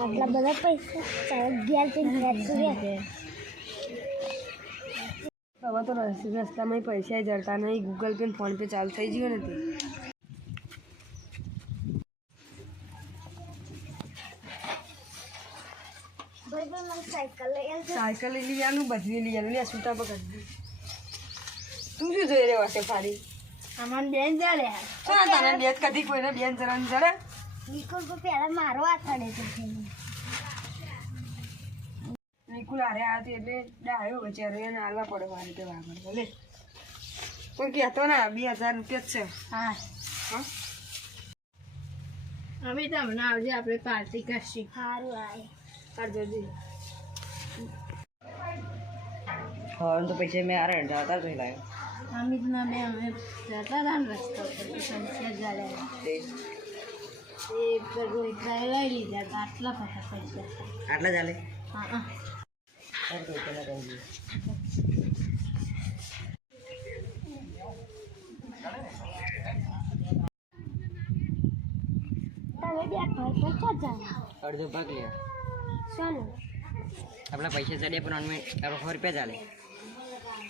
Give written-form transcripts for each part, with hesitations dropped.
આટલા બધા પૈસા ઘેર હવે તો રસ્તામાં પૈસા જડતા નહીં, ગૂગલ પે ફોન પે ચાલુ થઈ ગયો નથી. સાયકલ લઈ લેવાનું, બજરી લઈ લેવાનું. લે છૂટા પકડ. તું શું જોઈ રહ્યો હશે ફારી? અમારે બેન ચાલે તને બેન કદી કોઈને બેન ચડવાની ચડે? નિકુલ તો પહેલા મારો હાથ ચડે છે. નિકુલ હારે આ એટલે ડાયો બચારો, એને હાલવા પડે મારે તો વાગડ. ભલે કોઈ કહેતો ના 2000 રૂપિયા જ છે. હા હા અમે તમને આવજે, આપણે પાર્ટી કરશું. સારું આય કરજો જી. હા તો પૈસા મેં આરે જાતા જ લાવ્યો. અમિત ના બે અમે જતા હતા ને રસ્તા પર પૈસા જાળ્યા એ રોહિત લઈ લીધા હતા. આટલા બધા પૈસા આટલા ચાલે? હા હા અડધો ભાગ લે. ચાલો આપણા પૈસા ચડ્યા પણ આપણે 100 રૂપિયા ચાલે.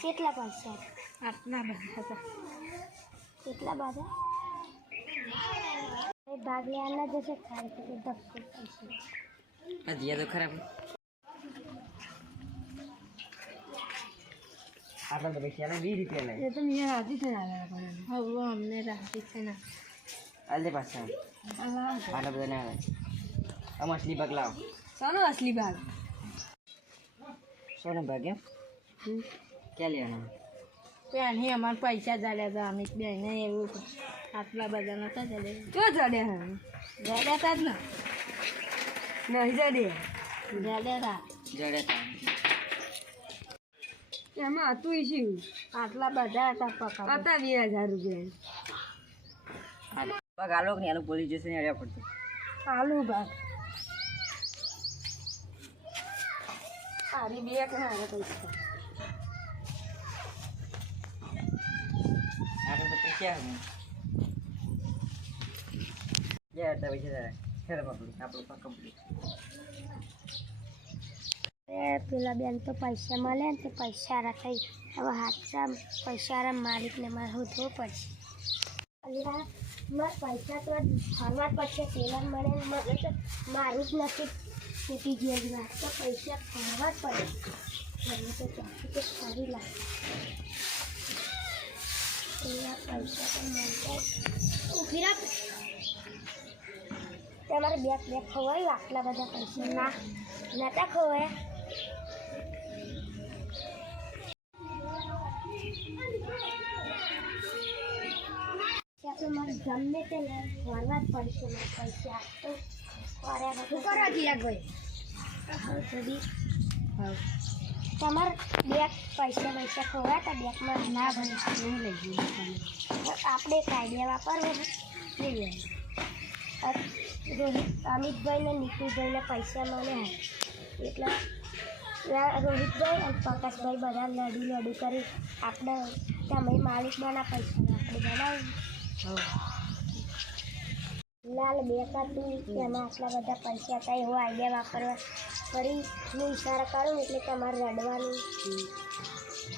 કેટલા પૈસા? આટલા બધા હતા. કેટલા બધા? ભાગ લેવાના જશે ખાય તો ધક્કો પડશે. આ દિયા તો ખરાબ. આટલા તો પૈસા ને 20 રૂપિયા લે. એ તો મેં રાજી થઈને આવ્યા. હવે અમને રાજી છે ને આલે પાછા આટલા બધા ના આવે. આ મછલી ભાગ લાવો. શાનો અસલી ભાગ? સોનો ભાગ એમ ક્યાં લેવાના? ત્યાંથી અમારે પૈસા જાડ્યા હતા. અમિત બેને એવું આટલા બધા નતા જાડ્યા. જો જડ્યા જાડ્યા હતા જ ને? નહીં જડે. જાડ્યા હતા. જડ્યા એમાં હતું શું? આટલા બધા હતા પકા. હતા 2000 રૂપિયા. ભાગ આલો કે નહીં આલો? પોલીસ સ્ટેશન આવ્યા પડતું. આલુ ભાગ સારી બે કે હારે પૈસા. આટલા તો પૈસા આવે. બે અડધા પૈસા તારે ખેર પકડું આપણું પગ કમ્પ્લીટ. પેલા બેન તો પૈસા મળે ને તે પૈસા થઈ. હવે હાથમાં પૈસા માલિકને મારે શોધવો પડશે. મારા પૈસા તો ફરવા પડશે. પેલા મળે ને મને તો મારું જ નથી તૂટી ગયેલી વાત. તો પૈસા ફરવા જ પડે. મને તો ચાખી તો સારી લાગે. એવા પૈસા તો મળતા ઊભી રાખ. તમારે બે ખવાયું આટલા બધા પૈસા? ના નતા ખવાયા. મારે ગમે તે ભરવા જ પડશે. પૈસા તો તમારે બે પૈસા ખોવાયા હતા બેગમાં? ના ભાઈ નહીં લઈ ગયું. આપણે કાયદા વાપરવો જોઈએ. અમિતભાઈ ને નિકુલભાઈને પૈસા મળે એટલે રોહિતભાઈ અને પ્રકાશભાઈ બધા લડી કરી આપણે તમે માલિક બના પૈસા આપણે બનાવ્યું. લાલ બે કાતું એમાં આટલા બધા પૈસા હતા. એવો આઈડિયા વાપરવા ફરી હું ઈશારા કરું એટલે તમારે રડવાનું.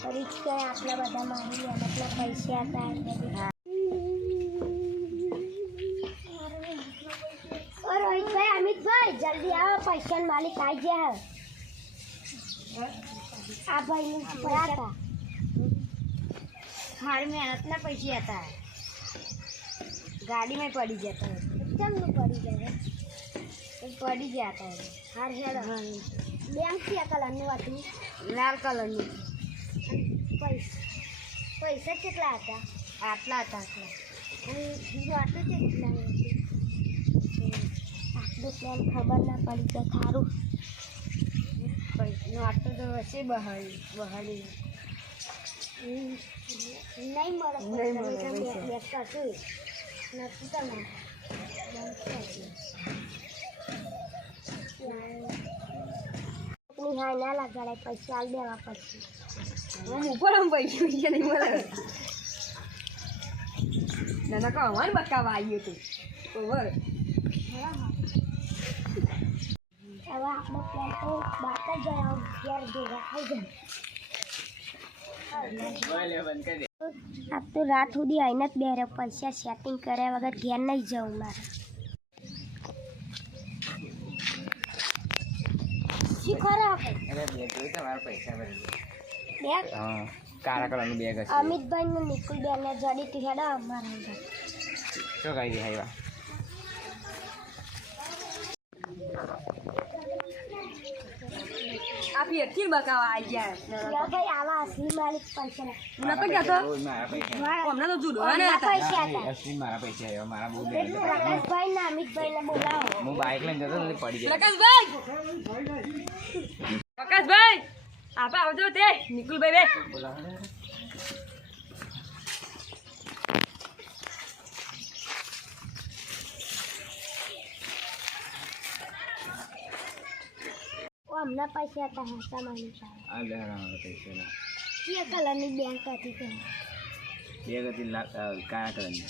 ફરી કંઈ આટલા બધા મારી આટલા પૈસા હતા. રોહિતભાઈ અમિતભાઈ જલ્દી આવો. પૈસાનો માલિક આવી ગયા. આ ભાઈ હતા મારી મહેનતના પૈસા હતા. ગાડીમાં પડી જતા કેમનું પડી જાય? પડી ગયા હતા. હાર હેડ બેંક કયા કલરનું હતું? લાલ કલરનું. પૈસા કેટલા હતા? આટલા હતા. આટલા અને બીજું આટલું કેટલા આટલું પ્લાન ખબર ના પડી જાય. સારું પૈસાનું આટલું તો હશે બહાડી નહીં મળે. બેસતા છું નથી તમે હાય ના લગાડાય. પૈસા હાલ દેવા પછી ઉપર પૈસા નહીં મળે. ના કહો બકાવા આવ્યું હતું. હવે આપણો પ્લાન તો બાત જ જણાવું ઘેર ભેગા થઈ જાય આપ તો રાત સુધી આવીને જ બે પૈસા સેટિંગ કર્યા વગર ઘેર નહીં જવું મારે શું કરો આપણે અરે બેગ જોઈ તમારા પૈસા ભરી દો. બેગ હા કાળા કલરનું બેગ હશે. અમિતભાઈ ને નિકુલ બેન ને જડી તી હેડા અમારા ઘર શું કહી દે હાઈવા આ ફેરથી બકાવા આવી ગયા યા ભાઈ આવા અસલી માલિક પૈસા ના હું નતો કહેતો મારા પૈસા હમણાં તો જુદો ને મારા હતા પૈસા હતા અસલી મારા પૈસા આવ્યા મારા બહુ બેગ એટલે પ્રકાશભાઈ ને અમિતભાઈ ને બોલાવો હું બાઇક લઈને જતો તો પડી ગયો. પ્રકાશભાઈ આપા આવજો તે નિકુલભાઈ બે ઓ હમણાં પૈસા હતા હાસા માલિક આ લે મારા પૈસા ના કયા કલરની બેંક હતી તો બેગ હતી કાળા કલરની